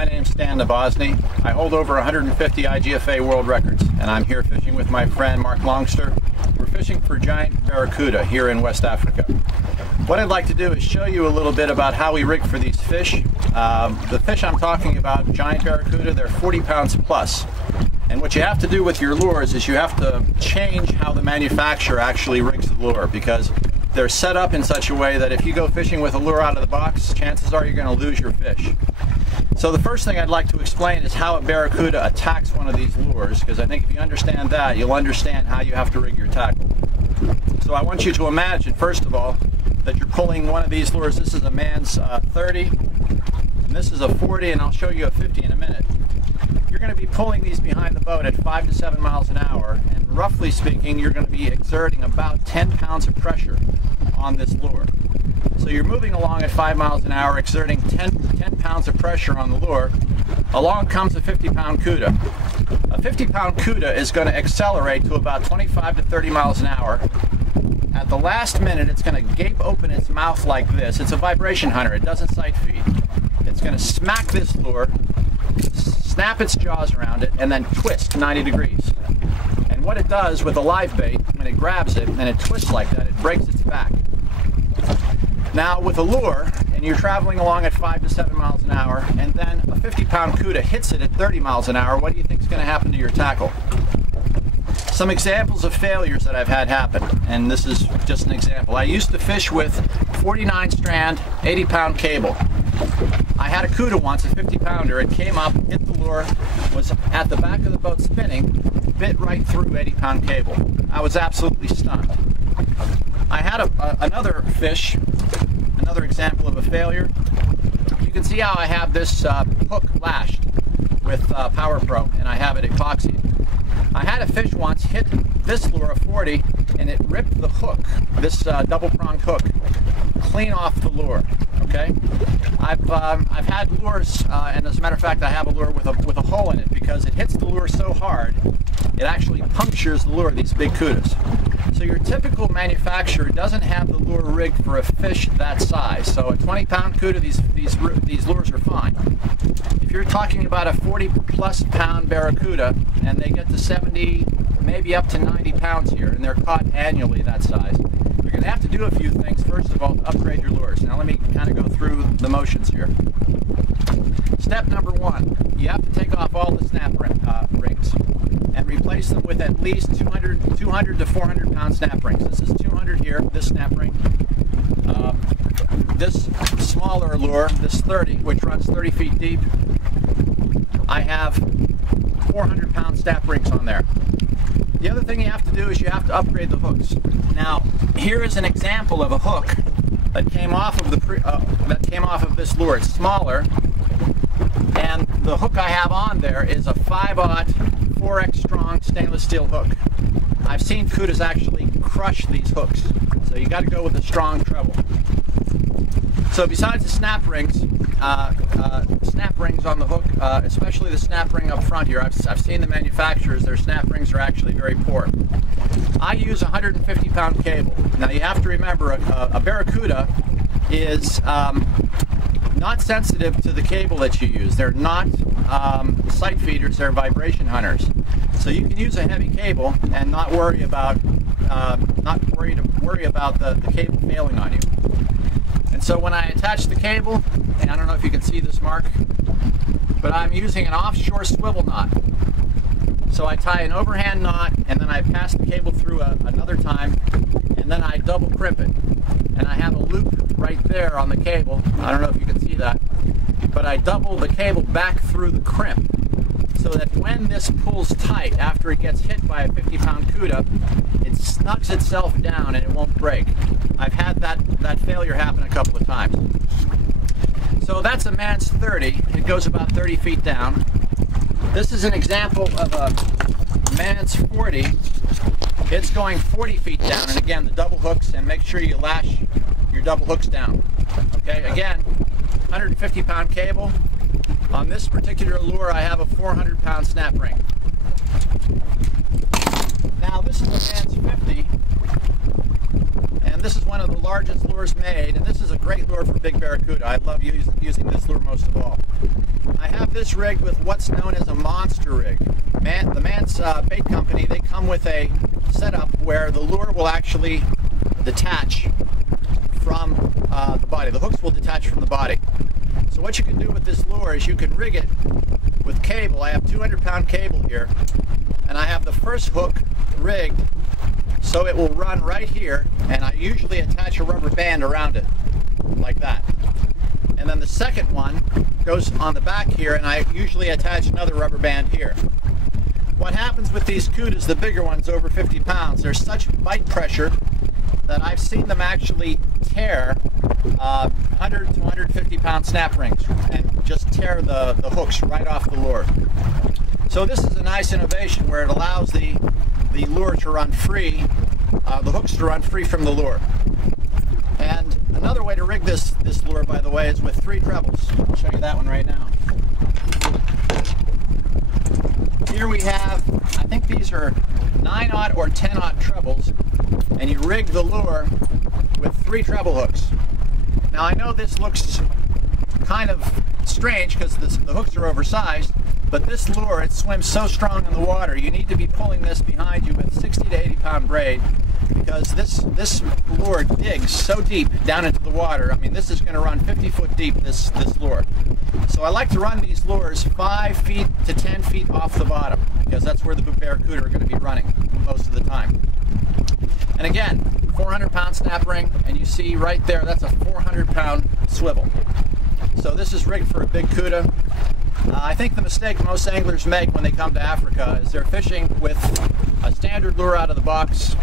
My name's Stan Nabosny. I hold over 150 I.G.F.A. world records, and I'm here fishing with my friend Mark Longster. We're fishing for giant barracuda here in West Africa. What I'd like to do is show you a little bit about how we rig for these fish. The fish I'm talking about, giant barracuda, they're 40 pounds plus. And what you have to do with your lures is you have to change how the manufacturer actually rigs the lure, because they're set up in such a way that if you go fishing with a lure out of the box, chances are you're going to lose your fish. So the first thing I'd like to explain is how a barracuda attacks one of these lures, because I think if you understand that, you'll understand how you have to rig your tackle. So I want you to imagine, first of all, that you're pulling one of these lures. This is a man's 30, and this is a 40, and I'll show you a 50 in a minute. You're going to be pulling these behind the boat at 5 to 7 miles an hour, and roughly speaking, you're going to be exerting about 10 pounds of pressure on this lure. So you're moving along at 5 miles an hour, exerting 10 pounds of pressure on the lure. Along comes a 50-pound cuda. A 50-pound cuda is going to accelerate to about 25 to 30 miles an hour. At the last minute, it's going to gape open its mouth like this. It's a vibration hunter. It doesn't sight feed. It's going to smack this lure, snap its jaws around it, and then twist 90 degrees. And what it does with a live bait, when it grabs it and it twists like that, it breaks its back. Now with a lure, and you're traveling along at 5 to 7 miles an hour, and then a 50-pound cuda hits it at 30 miles an hour, what do you think is going to happen to your tackle? Some examples of failures that I've had happen, and this is just an example. I used to fish with 49 strand, 80-pound cable. I had a cuda once, a 50-pounder. It came up, hit the lure, was at the back of the boat spinning, bit right through 80-pound cable. I was absolutely stunned. I had another fish, another example of a failure. You can see how I have this hook lashed with Power Pro, and I have it epoxied. I had a fish once hit this lure, a 40, and it ripped the hook, this double-pronged hook, clean off the lure. Okay, I've had lures, and as a matter of fact, I have a lure with a hole in it, because it hits the lure so hard, it actually punctures the lure, these big cudas. So your typical manufacturer doesn't have the lure rigged for a fish that size. So a 20-pound cuda, these lures are fine. If you're talking about a 40-plus pound barracuda, and they get to 70, maybe up to 90 pounds here, and they're caught annually that size, you're going to have to do a few things. First of all, to upgrade your lures. Now let me kind of go through the motions here. Step number one, you have to take off all the snap rings and replace them with at least 200 to 400 pound snap rings. This is 200 here, this snap ring. This smaller lure, this 30, which runs 30 feet deep, I have 400 pound snap rings on there. The other thing you have to do is you have to upgrade the hooks. Now, here is an example of a hook that came off of this lure. It's smaller, and the hook I have on there is a 5/0 4X strong stainless steel hook. I've seen cudas actually crush these hooks, so you got to go with a strong treble. So besides the snap rings on the hook, especially the snap ring up front here, I've seen the manufacturers, their snap rings are actually very poor. I use a 150-pound cable. Now you have to remember, a barracuda is not sensitive to the cable that you use. They're not sight feeders, they're vibration hunters. So you can use a heavy cable and not worry about the cable failing on you. And so when I attach the cable, and I don't know if you can see this, Mark, but I'm using an offshore swivel knot. So I tie an overhand knot, and then I pass the cable through another time, and then I double crimp it. And I have a loop right there on the cable. I don't know if you can see that, but I double the cable back through the crimp, so that when this pulls tight after it gets hit by a 50-pound cuda, it snugs itself down and it won't break. I've had that failure happen a couple of times. So that's a man's 30. It goes about 30 feet down. This is an example of a man's 40. It's going 40 feet down, and again, the double hooks, and make sure you lash your double hooks down. Okay, again, 150-pound cable. On this particular lure, I have a 400-pound snap ring. Now, this is a man's 50, and this is one of the largest lures made, and this is a great lure for big barracuda. I love using this lure most of all. I have have this rigged with what's known as a monster rig. The Man's Bait Company, they come with a setup where the lure will actually detach from the body. The hooks will detach from the body. So what you can do with this lure is you can rig it with cable. I have 200-pound cable here, and I have the first hook rigged so it will run right here, and I usually attach a rubber band around it, like that. And then the second one goes on the back here, and I usually attach another rubber band here. What happens with these cudas, the bigger ones over 50 pounds, there's such bite pressure that I've seen them actually tear 100 to 150 pound snap rings and just tear the hooks right off the lure. So this is a nice innovation where it allows the lure to run free, the hooks to run free from the lure. And another way to rig this lure, by the way, is with 3 trebles. I'll show you that one right now. Here we have, I think these are 9/0 or 10/0 trebles, and you rig the lure with 3 treble hooks. Now I know this looks kind of strange because the hooks are oversized, but this lure, it swims so strong in the water, you need to be pulling this behind you with 60 to 80 pound braid, because this lure digs so deep down into the water. I mean, this is going to run 50 foot deep, this lure. So I like to run these lures 5 feet to 10 feet off the bottom, because that's where the Barracuda are going to be running most of the time. And again, 400-pound snap ring, and you see right there, that's a 400-pound swivel. So this is rigged for a big cuda. I think the mistake most anglers make when they come to Africa is they're fishing with a standard lure out of the box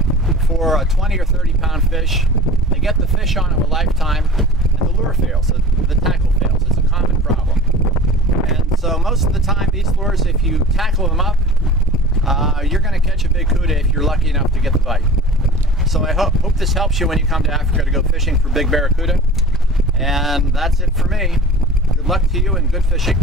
for a 20 or 30-pound fish. They get the fish on it a lifetime, and the lure fails, the tackle fails. It's a common problem. And so most of the time, these lures, if you tackle them up, you're going to catch a big cuda if you're lucky enough to get the bite. So I hope this helps you when you come to Africa to go fishing for big barracuda. And that's it for me. Good luck to you and good fishing.